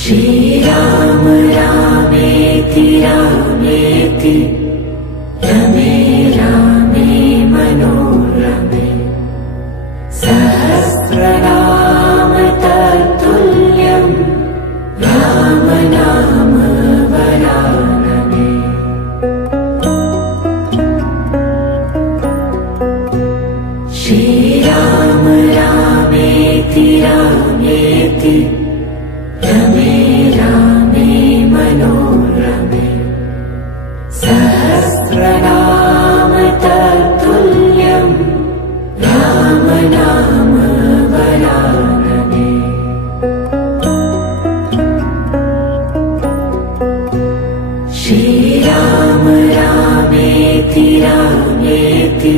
श्रीराम रामेति रामेति रमे रामे मनोरमे सहस्रनाम तत्तुल्यं राम नाम वरानने। श्रीराम रामेति रामेति रमे रामे मनोरमे सहस्रनाम तत्तुल्यं राम नाम वरानने। श्रीराम रामेति रामेति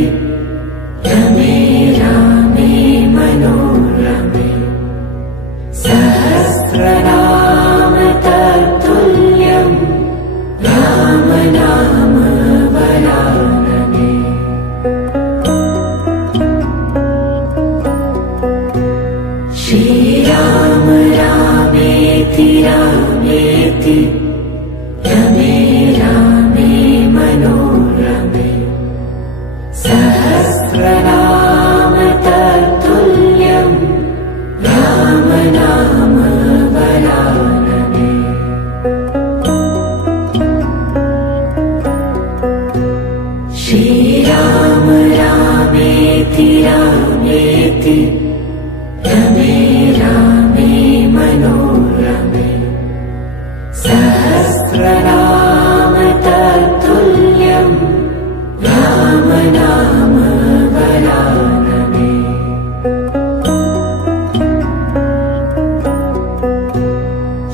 रमे रामे मनोरमे सहस्रनाम तत्तुल्यं राम नाम वरानने। श्रीराम रामेति रामेति रमे रामे मनोरमे सहस्रनाम तत्तुल्यं राम नाम वरानने। श्रीराम रामेति रामेति रमे रामे मनोरमे सहस्रनाम तत्तुल्यं राम नाम वरानने।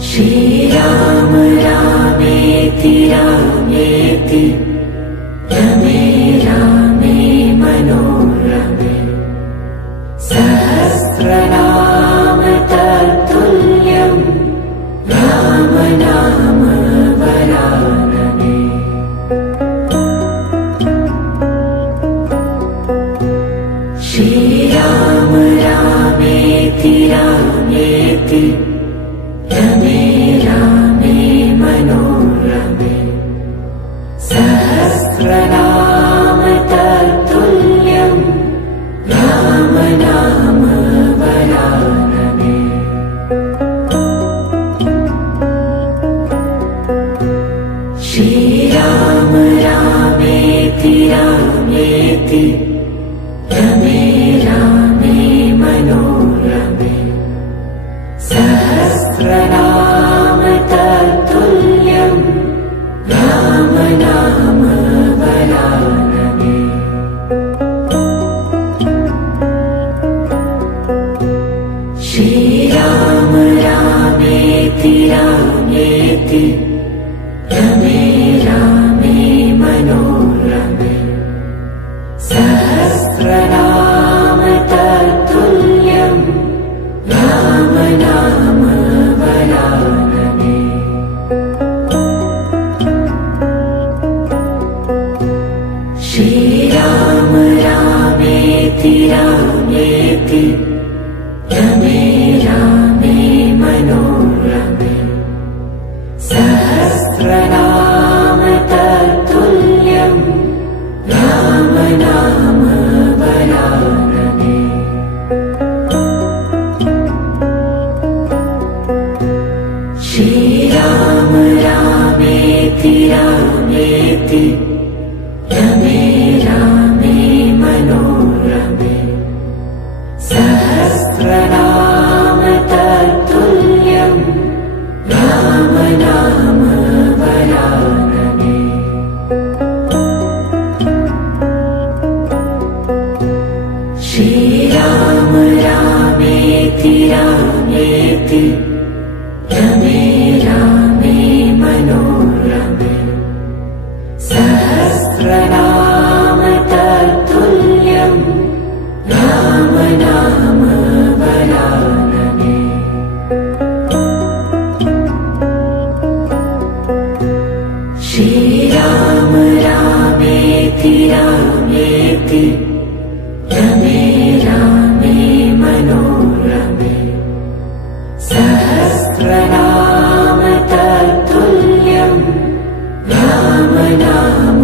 श्रीराम रामेति रामेति रमे रामे मनोरमे सहस्रनाम तत्तुल्यं राम नाम वरानने। श्रीराम रामेति रामेति रमे रामे मनोरमे सहस्रनाम तत्तुल्यं राम नाम वरानने। श्रीराम रामेति रामेति रमे रामे मनोरमे सहस्रनाम तत्तुल्यं राम नाम वरानने। श्रीराम रामेति रामेति रमे रामे मनोरमे सहस्रनाम तत्तुल्यं राम नाम वरानने। श्रीराम रामेति रामेति रमे रामे मनोरमे सहस्रनाम तत्तुल्यं राम नाम वरानने। श्रीराम रामेति रामेति रमे रामे मनोरमे सहस्रनाम तत्तुल्यं राम नाम वरानने। श्रीराम रामेति रामेति रमे रामे मनोरमे सहस्रनाम तत्तुल्यं राम नाम वरानने। श्रीराम रामेति रामेति रमे रामे मनोरमे सहस्रनाम तत्तुल्यं राम नाम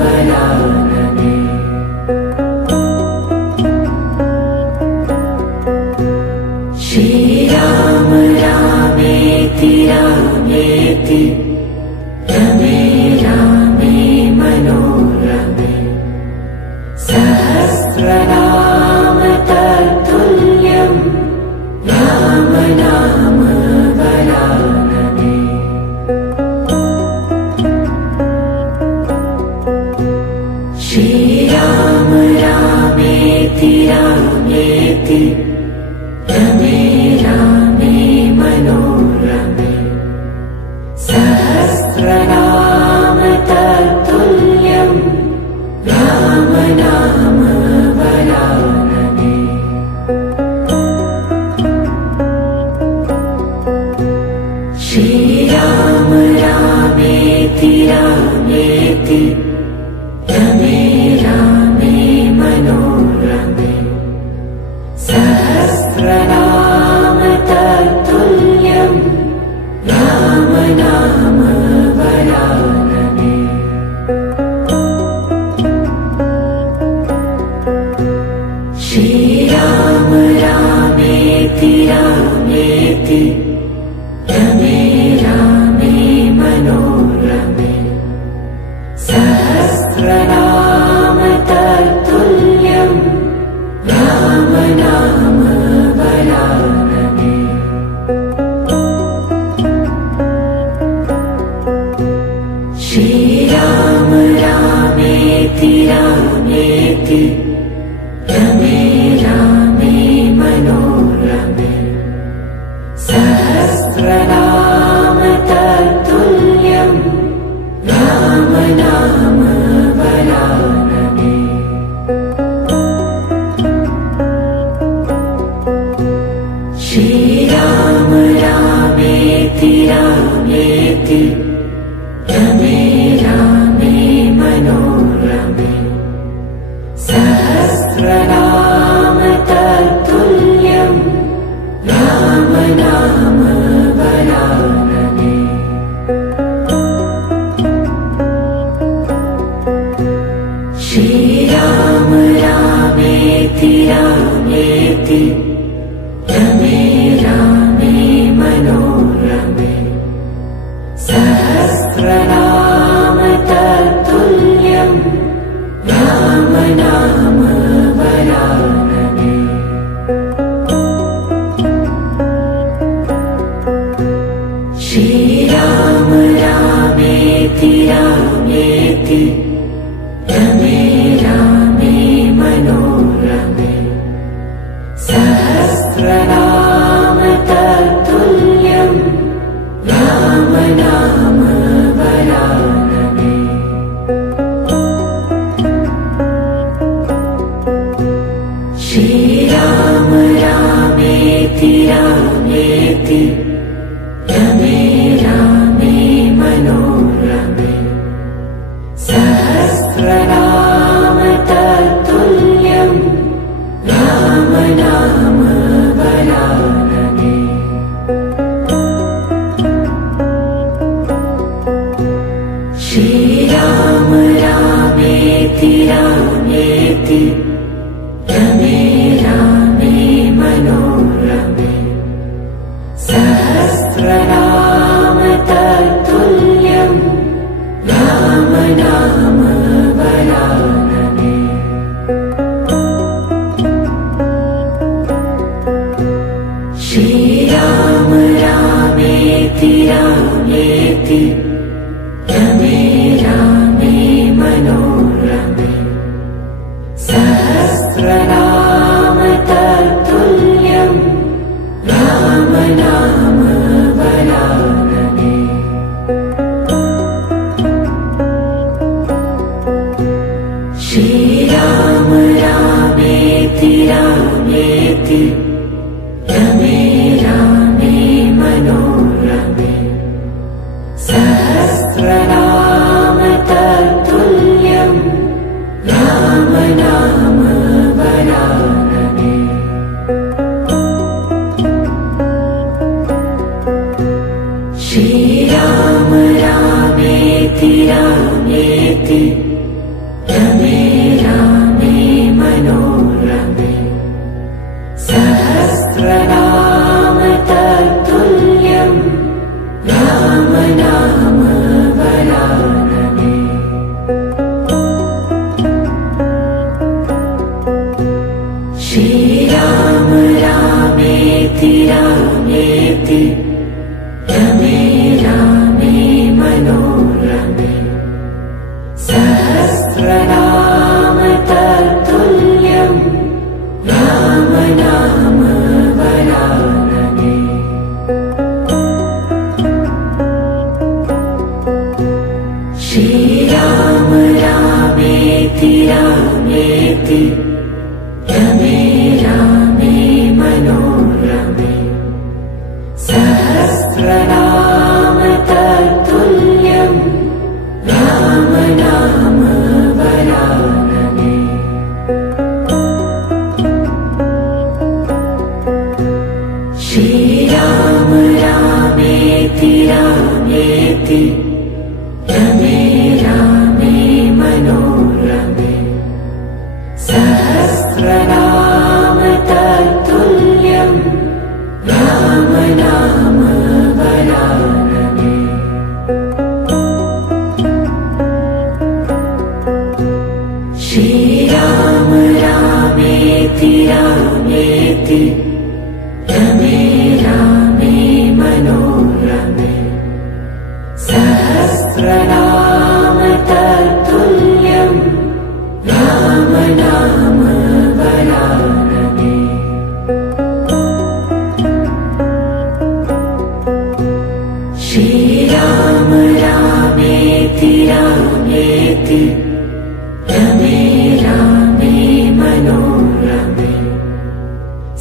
वरानने श्रीराम रामेति रामेति रमे रामे मनोरमे सहस्रनाम तत्तुल्यं राम नाम वरानने श्रीराम रामेति रामेति रमे रामे मनोरमे सहस्रनाम तत्तुल्यं राम नाम वरानने श्रीराम रामेति रामेति रमे रामे मनोरमे सहस्रनाम तत्तुल्यं राम नाम वरानने श्रीराम रामेति रामेति रमे रामे मनोरमे सहस्रनाम तत्तुल्यं राम नाम वरानने श्रीराम रामेति रामेति रमे रामे मनोरमे सहस्रनाम तत्तुल्यं राम नाम वरानने श्रीराम रामेति रामेति रमे रामे मनोरमे सहस्रनाम तत्तुल्यं राम नाम वरानने श्रीराम रामेति रामेति रमे रामे मनोरमे सहस्रनाम तत्तुल्यं राम नाम वरानने श्रीराम रामेति रामेति रमे रामे मनोरमे सहस्रनाम तत्तुल्यं राम नाम वरानने श्रीराम रामेति रामेति रमे रामे मनोरमे सहस्रनाम तत्तुल्यं राम नाम वरानने श्रीराम रामेति रामेति रमे रामे मनोरमे सहस्रनाम तत्तुल्यं राम नाम वरानने श्रीराम रामेति रामेति रमे रामे मनोरमे सहस्रनाम तत्तुल्यं राम नाम वरानने श्रीराम रामेति रामेति रमे रामे मनोरमे सहस्रनाम तत्तुल्यं नाम वरानने। श्रीराम रामेति रामेति रमे रामे मनोरमे। सहस्रनाम तत्तुल्यं राम नाम वरानने। श्रीराम रामेति रामेति रमे रामे मनोरमे। सहस्रनाम तत्तुल्यं राम नाम वरानने। श्रीराम रामेति रामेति रमे रामे मनोरमे। सहस्रनाम तत्तुल्यं राम नाम वरानने। श्रीराम रामेति रामेति रमे रामे मनोरमे। सहस्रनाम तत्तुल्यं राम नाम वरानने। श्रीराम रामेति रामेति रमे रामे मनोरमे। सहस्रनाम तत्तुल्यं राम नाम वरानने। श्रीराम रामेति रामेति रमे रामे मनोरमे।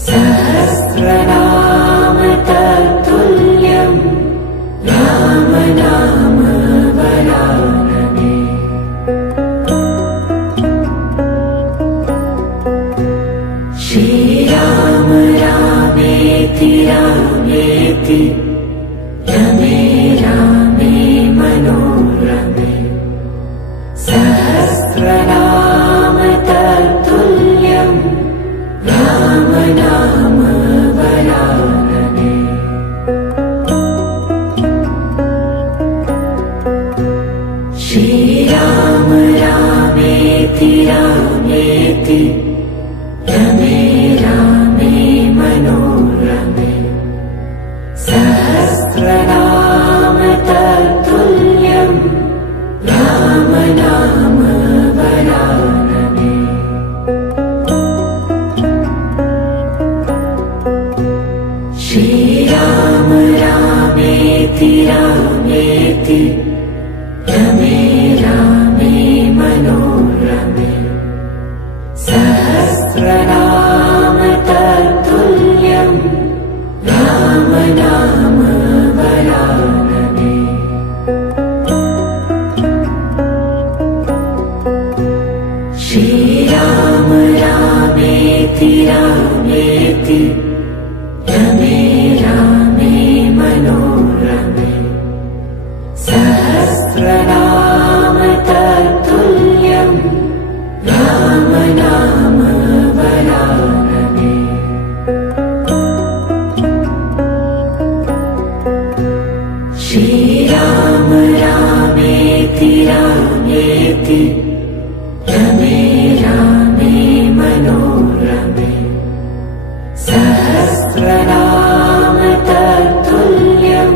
सहस्रनाम तत्तुल्यं राम नाम वरानने। श्रीराम रामेति रामेति रमे रामे मनोरमे। सहस्रनाम तत्तुल्यं राम नाम वरानने। श्रीराम रामेति रामेति रमे रामे मनोरमे। सहस्रनाम तत्तुल्यं राम नाम वरानने। श्रीराम रामेति रामेति रमे रामे मनोरमे। सहस्रनाम तत्तुल्यं राम नाम वरानने। श्रीराम रामेति रामेति रमे रामे मनोरमे। सहस्रनाम तत्तुल्यं राम नाम वरानने। श्रीराम रामेति रामेति रमे रामे मनोरमे। सहस्रनाम तत्तुल्यं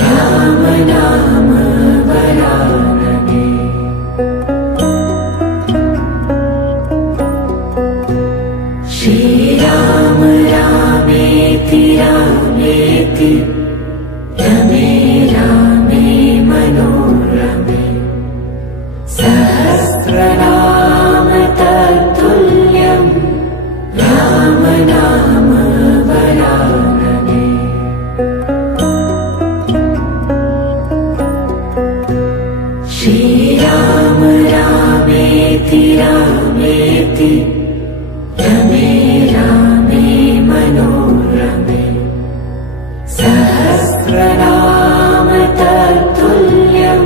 राम नाम वरानने। श्रीराम रामेति रामेति रमे रामे मनोरमे। सहस्रनाम तत्तुल्यं राम नाम वरानने। श्रीराम रामेति रामेति रमे रामे मनोरमे सहस्रनाम तत्तुल्यं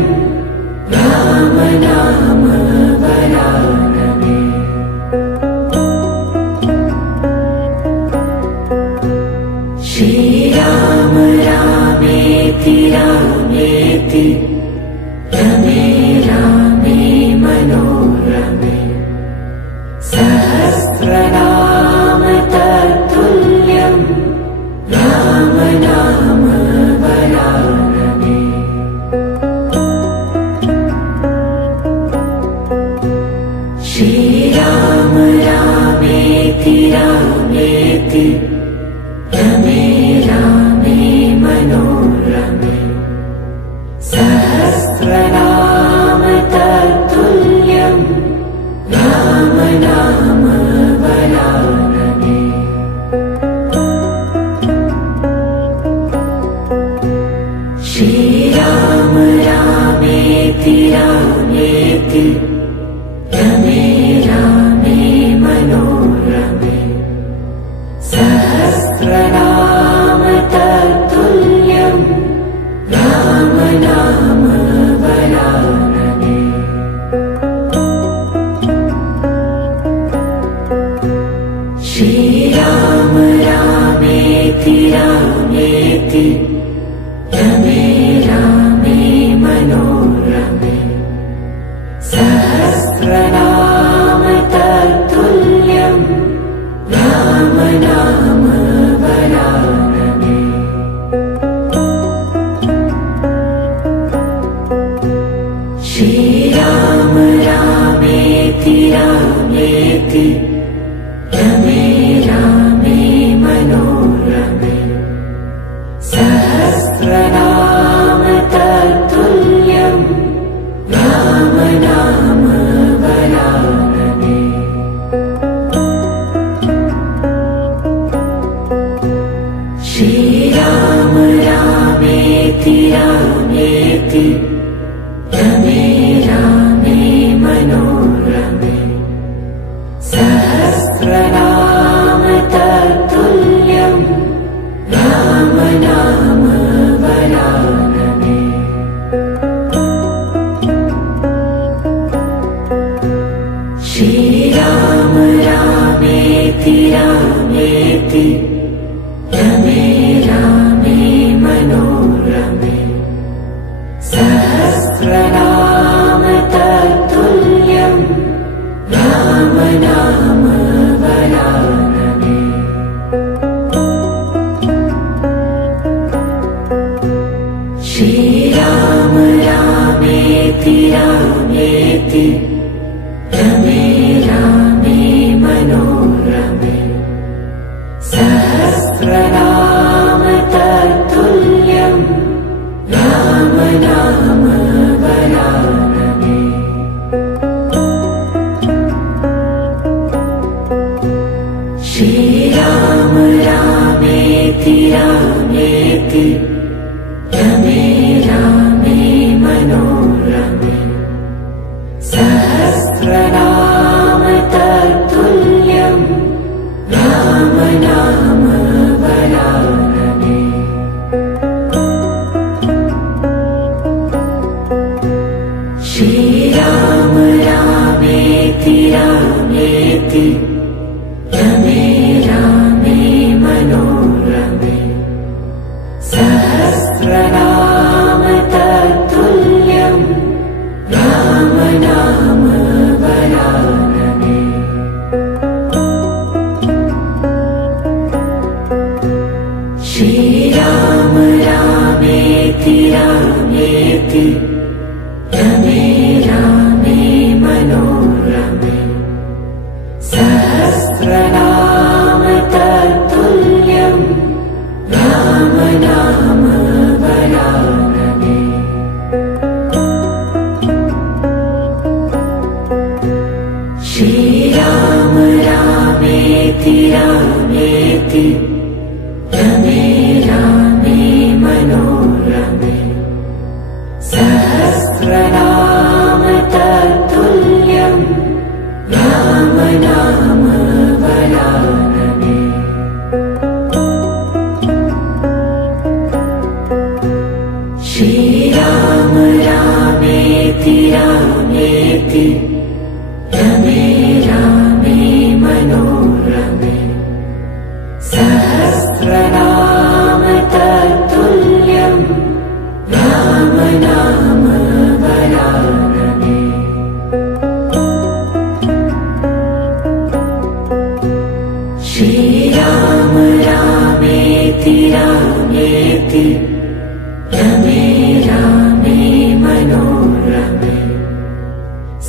राम नाम वरानने श्रीराम रामेति रामेति रमे रामे मनोरमे सहस्रनाम तत्तुल्यं राम नाम वरानने श्रीराम रामेति रामेति रमे रामे मनोरमे सहस्रनाम तत्तुल्यं राम नाम वरानने श्रीराम रामेति रामेति रमे रामे मनोरमे सहस्रनाम तत्तुल्यं राम नाम वरानने श्रीराम रामेति रामेति रमे रामे मनोरमे सहस्रनाम तत्तुल्यं राम नाम वरानने श्रीराम रामेति रामेति रमे रामे मनोरमे सहस्रनाम तत्तुल्यं राम नाम वरानने श्रीराम रामेति रामेति रमे रामे मनोरमे सहस्रनाम तत्तुल्यं राम नाम वरानने श्रीराम रामेति रामेति रमे रामे मनोरमे सहस्रनाम तत्तुल्यं राम नाम वरानने श्रीराम रामेति रामेति रमे रामे मनोरमे सहस्रनाम तत्तुल्यं राम नाम वरानने श्रीराम रामेति रामेति रमे रामे मनोरमे सहस्रनाम तत्तुल्यं राम नाम वरानने श्रीराम रामेति रामेति रमे रामे मनोरमे सहस्रनाम तत्तुल्यं राम नाम वरानने श्रीराम रामेति रामेति रमे रामे मनोरमे सहस्रनाम तत्तुल्यं राम नाम वरानने श्रीराम रामेति रामेति रमे रामे मनोरमे सहस्रनाम तत्तुल्यं रमे रामे मनोरमे सहस्रनाम तत्तुल्यं राम नाम वरानने श्रीराम रामेति रामेति रमे रामे मनोरमे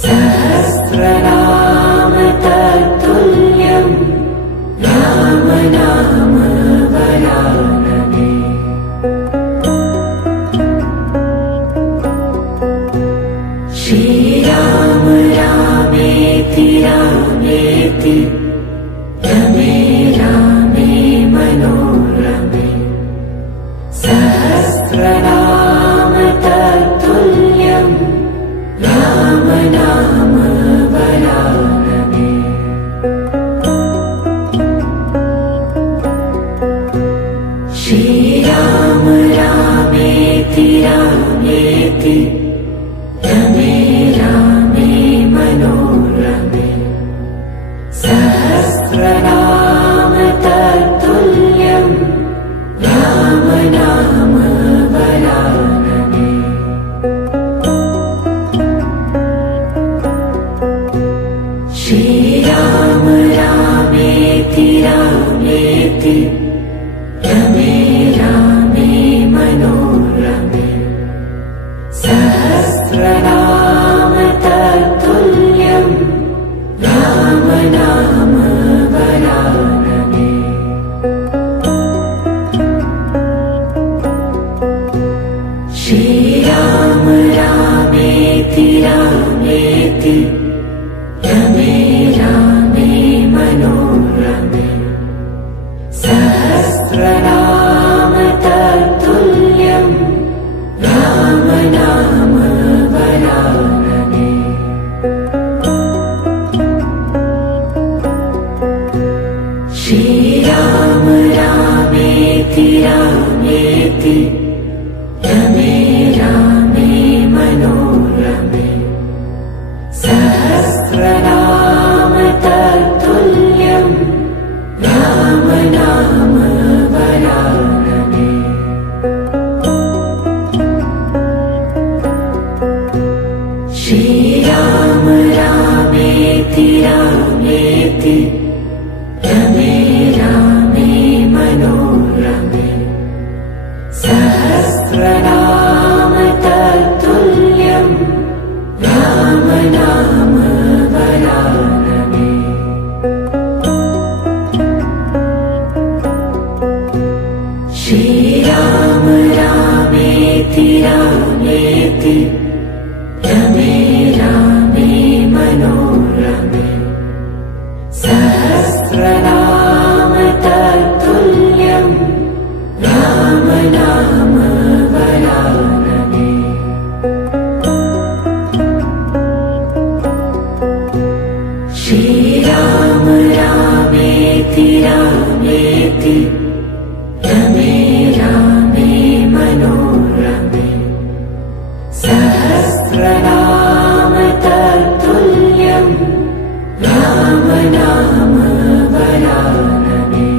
सहस्रनाम तत्तुल्यं राम नाम वरानने श्रीराम रामेति रामेति रमे रामे मनोरमे सहस्रनाम तत्तुल्यं राम नाम वरानने श्रीराम रामेति रामेति रमे रामे मनोरमे सहस्रनाम तत्तुल्यं राम नाम वरानने श्रीराम रामेति रामेति रमे रामे मनोरमे सहस्रनाम तत्तुल्यं राम नाम वरानने श्रीराम रामेति रामेति रमे रामे मनोरमे सहस्रनाम तत्तुल्यं राम नाम वरानने श्रीराम रामेति रामेति रमे रामे मनोरमे सहस्रनाम तत्तुल्यं राम नाम वरानने श्रीराम रामेति रामेति रमे रामे मनोरमे सहस्रनाम तत्तुल्यं राम नाम वरानने श्रीराम रामेति रामेति रमे रामे मनोरमे सहस्रनाम तत्तुल्यं राम नाम वरानने श्रीराम रामेति रामेति रमे रामे मनोरमे सहस्रनाम तत्तुल्यं राम नाम वरानने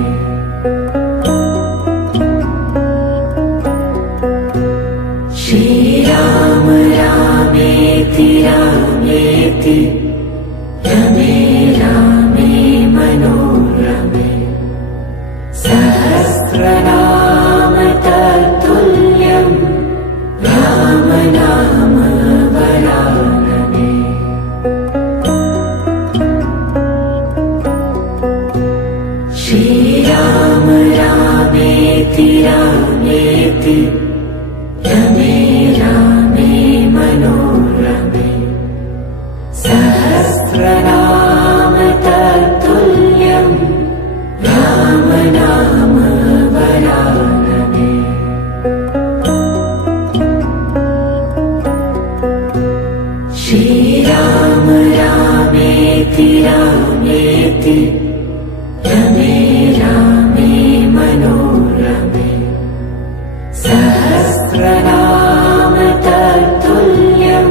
श्रीराम रामेति रामेति रमे रामे मनोरमे सहस्रनाम तत्तुल्यं राम नाम वरानने श्रीराम रामेति रामेति रमे रामे मनोरमे सहस्रनाम तत्तुल्यं राम नाम वरानने श्रीराम रामेति रामेति रमे रामे मनोरमे सहस्रनाम तत्तुल्यं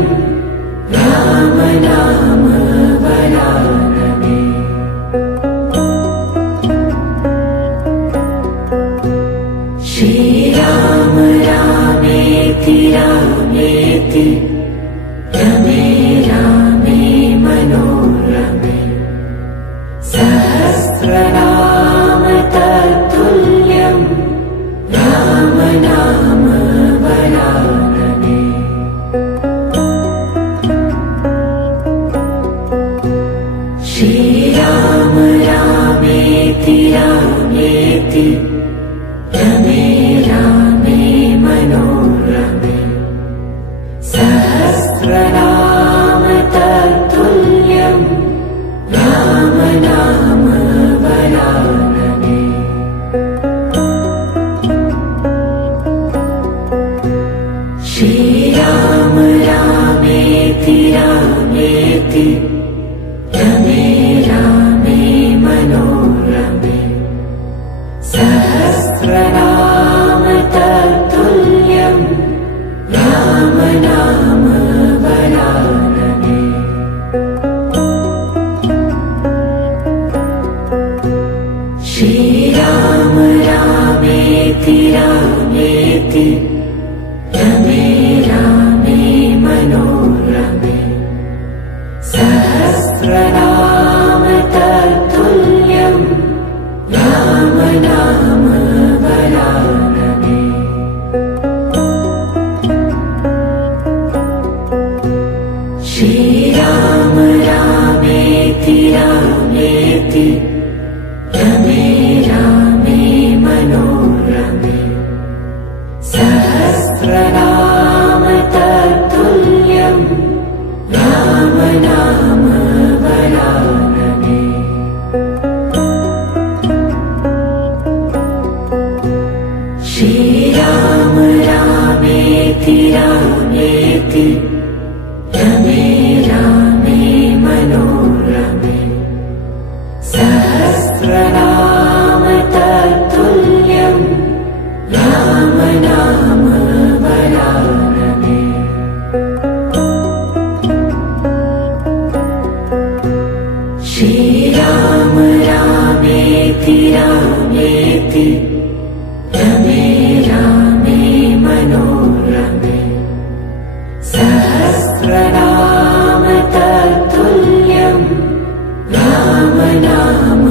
राम नाम वरानने श्रीराम रामेति रामेति रमे रामे मनोरमे सहस्रनाम तत्तुल्यं राम नाम वरानने श्रीराम रामेति रामेति रमे रामे मनोरमे सहस्रनाम तत्तुल्यं राम नाम वरानने श्रीराम रामेति रामेति रमे रामे मनोरमे सहस्रनाम तत्तुल्यं राम नाम वरानने श्रीराम रामेति रामेति रमे रामे मनोरमे सहस्रनाम तत्तुल्यं राम नाम वरानने श्रीराम रामेति रामेति रमे रामे मनोरमे सहस्रनाम तत्तुल्यं राम नाम वरानने श्रीराम रामेति रामेति रमे रामे मनोरमे सहस्रनाम तत्तुल्यं राम नाम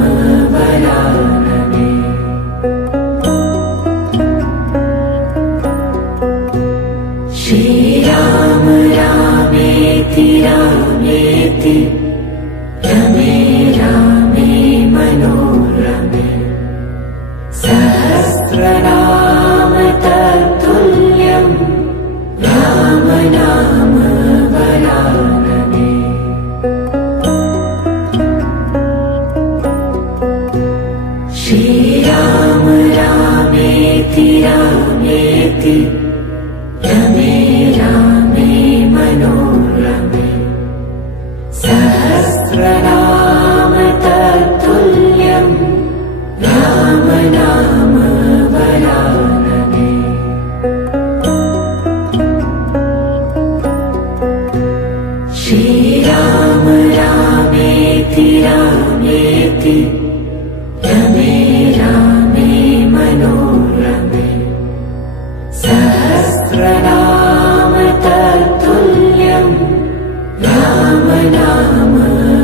वरानने श्रीराम रामेति रामेति रमे रामे मनोरमे सहस्रनाम तत्तुल्यं राम नाम वरानने श्रीराम रामेति रामेति रमे रामे मनोरमे सहस्रनाम तत्तुल्यं राम नाम वरानने श्रीराम रामेति रामेति रमे रामे मनोरमे सहस्रनाम तत्तुल्यं राम नाम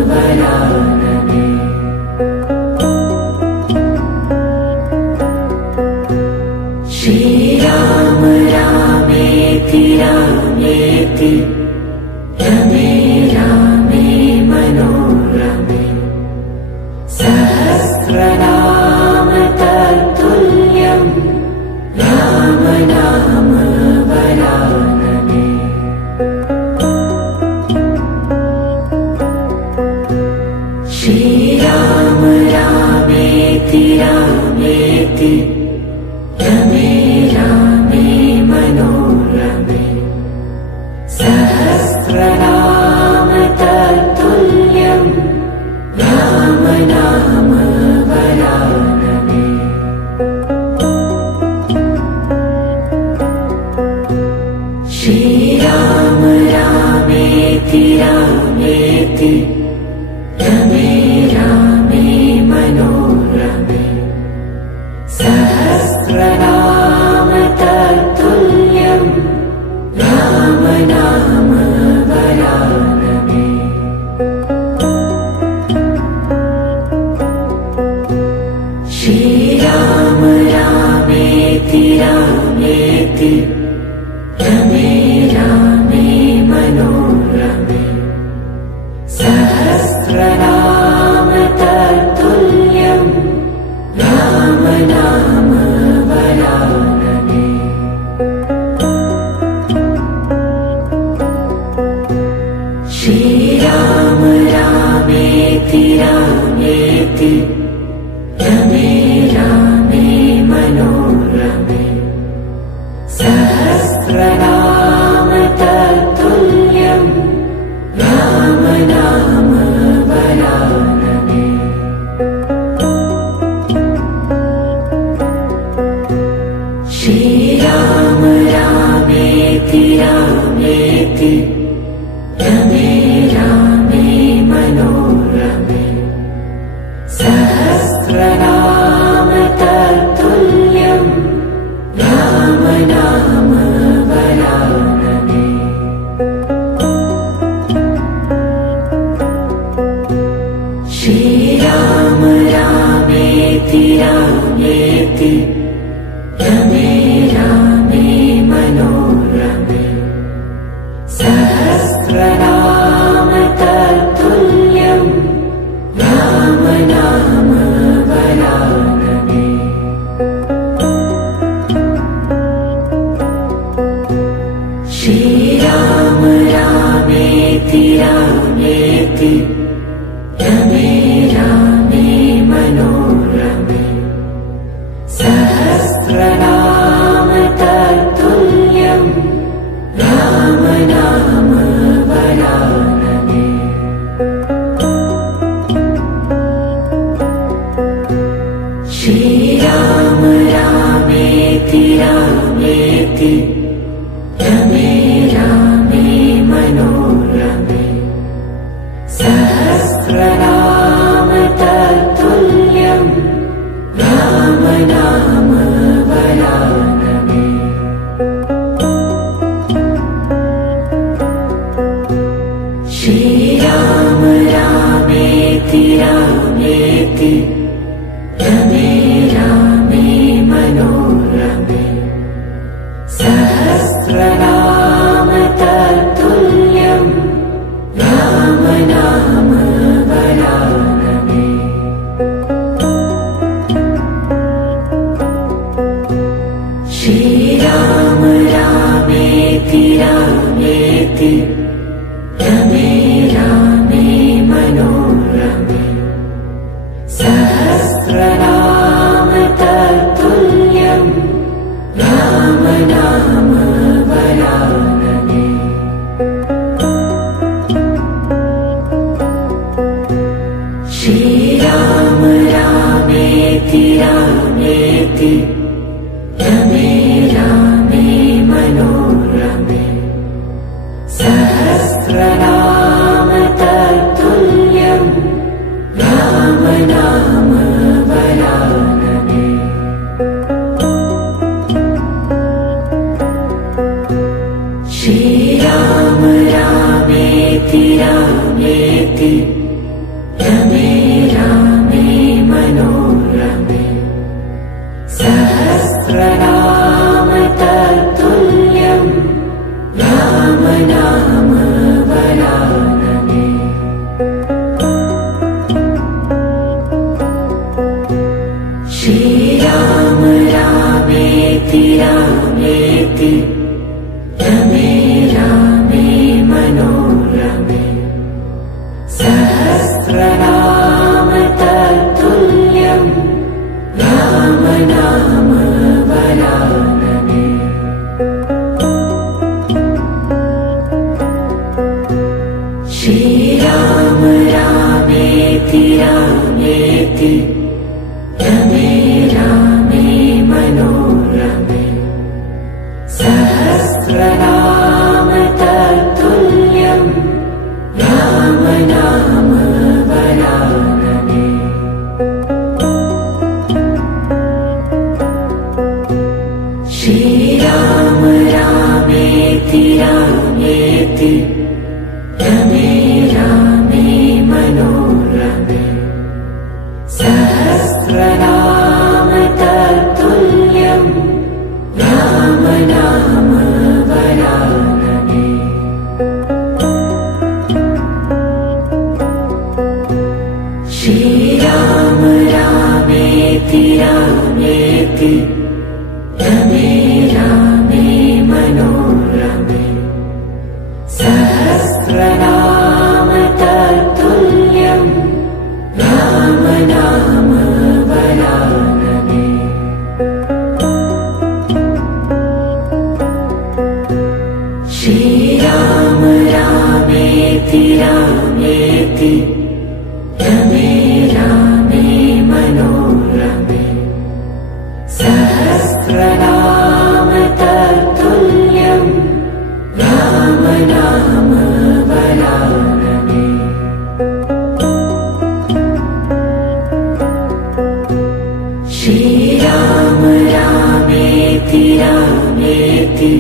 वरानने श्रीराम रामेति रामेति रमे रामे मनोरमे सहस्रनाम तत्तुल्यं राम नाम वरानने श्रीराम रामेति रामेति रमे रामे मनोरमे सहस्रनाम तत्तुल्यं राम नाम वरानने श्रीराम रामेति रामेति रमे रामे मनोरमे सहस्रनाम तत्तुल्यं राम नाम वरानने श्रीराम रामेति रामेति रमे रामे मनोरमे सहस्रनाम रामेति रामेति रमे रामे मनोरमे सहस्रनाम तत्तुल्यं राम नाम वरानने श्रीराम रामेति रामेति रमे रामे मनोरमे सहस्रनाम तत्तुल्यं राम नाम वरानने श्रीराम रामेति रामेति रमे रामे मनोरमे सहस्रनाम तत्तुल्यं राम नाम वरानने श्रीराम रामेति रामेति रमे रामे मनोरमे सहस्रनाम तत्तुल्यं राम नाम वरानने श्रीराम रामेति रामेति रमे रामे मनोरमे सहस्रनाम तत्तुल्यं राम नाम वरानने श्रीराम रामेति रामेति रमे रामे मनोरमे सहस्रनाम तत्तुल्यं राम नाम वरानने श्रीराम रामेति रामेति रमे रामे मनोरमे सहस्रनाम तत्तुल्यं राम नाम वरानने श्रीराम रामेति रामेति रमे रामे मनोरमे सहस्रनाम तत्तुल्यं राम नाम वरानने श्रीराम रामेति रामेति रमे रामे मनोरमे सहस्रनाम तत्तुल्यं राम नाम वरानने श्रीराम रामेति रामेति रमे रामे मनोरमे सहस्रनाम तत्तुल्यं राम नाम वरानने श्रीराम रामेति रामेति रमे रामे मनोरमे सहस्रनाम तत्तुल्यं राम नाम वरानने श्रीराम रामेति रामेति रमे रामे मनोरमे सहस्रनाम तत्तुल्यं राम नाम वरानने श्रीराम रामेति रामेति रमे रामे मनोरमे सहस्रनाम तत्तुल्यं रमे रामे मनोरमे सहस्रनाम तत्तुल्यं राम नाम वरानने श्रीराम रामेति रामेति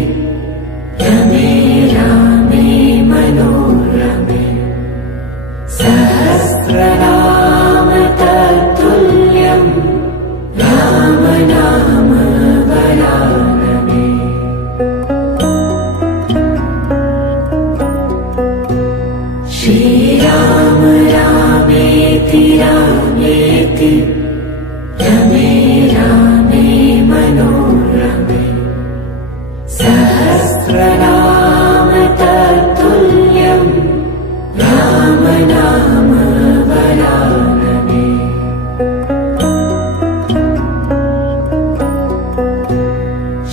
रमे रामे मनोरमे सहस्रनाम तत्तुल्यं राम नाम वरानने श्रीराम रामेति रामेति रमे रामे मनोरमे सहस्रनाम तत्तुल्यं राम नाम वरानने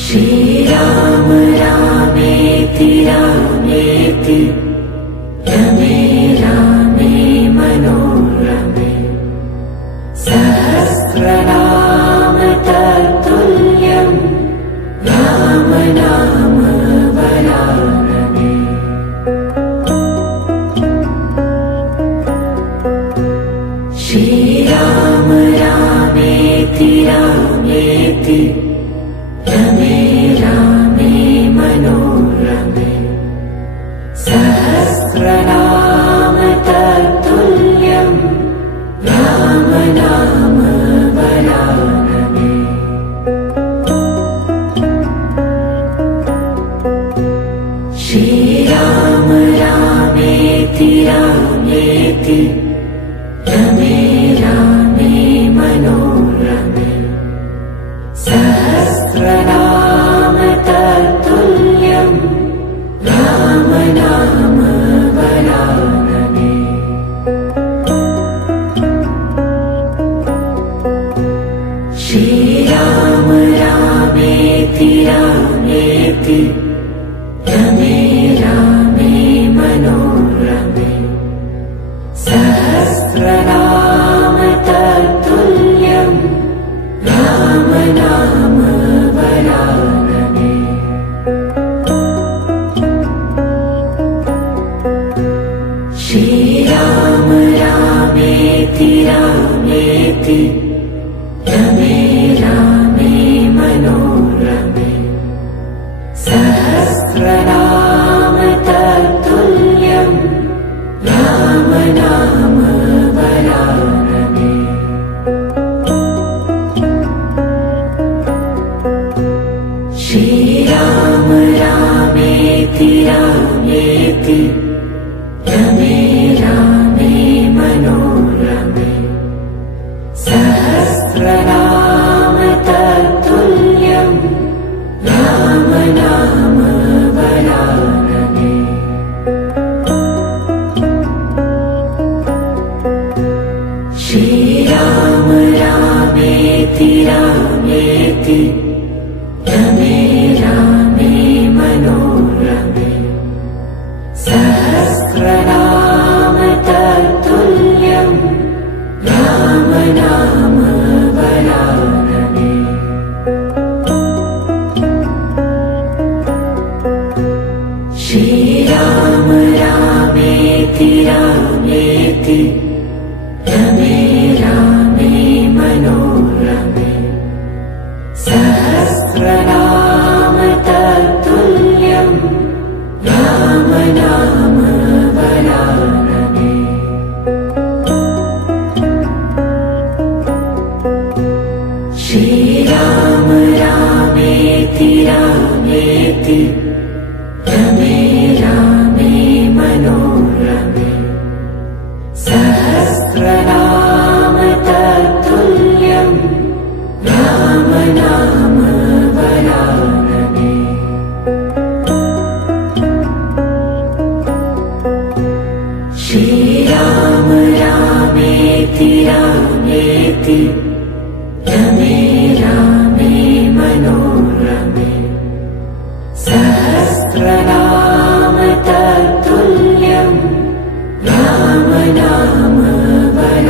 श्रीराम रामेति रामेति रमे रामे मनोरमे सहस्रनाम तत्तुल्यं राम नाम वरानने श्रीराम रामेति रामेति रमे रामे मनोरमे सहस्रनाम तत्तुल्यं राम नाम वरानने श्रीराम रामेति रामेति रमे रामे मनोरमे सहस्रनाम तत्तुल्यं राम नाम वरानने श्रीराम रामेति रामेति रमे रामे मनोरमे सहस्रनाम तत्तुल्यं राम नाम वरानने श्रीराम रामेति रामेति रमे रामे मनोरमे सहस्रनाम तत्तुल्यं राम नाम वरानने श्रीराम रामेति रामेति रमे रामे मनोरमे सहस्रनाम तत्तुल्यं राम नाम वरानने श्रीराम रामेति रामेति रमे रामे मनोरमे सहस्रनाम तत्तुल्यं राम नाम वरानने श्रीराम रामेति रामेति रमे रामे मनोरमे सहस्रनाम तत्तुल्यं राम नाम वरानने श्रीराम रामेति रामेति रमे रामे मनोरमे सहस्रनाम तत्तुल्यं राम नाम वरानने श्रीराम रामेति रामेति रमे रामे मनोरमे सहस्रनाम तत्तुल्यं राम नाम वरानने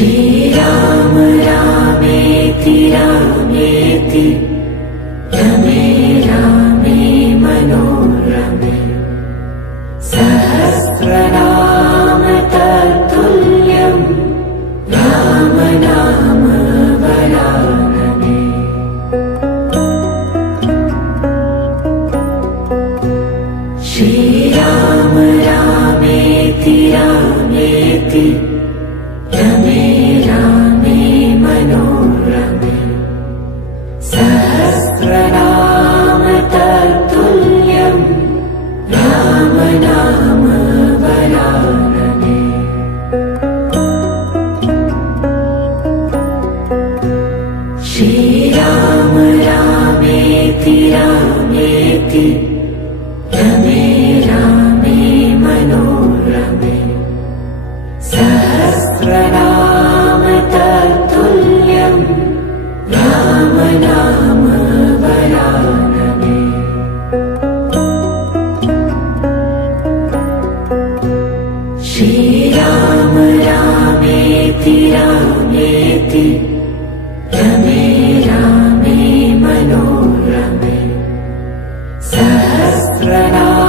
श्रीराम रामेति रामेति रमे रामे मनोरमे सहस्रनाम तत्तुल्यं राम नाम वरानने श्रीराम रामेति रामेति रमे रामे मनोरमे सहस्रनाम तत्तुल्यं राम नाम वरानने श्रीराम रामेति रामेति रमे रामे मनोरमे सहस्रनाम तत्तुल्यं राम नाम वरानने श्रीराम रामेति रामेति रमे रामे मनोरमे सहस्रनाम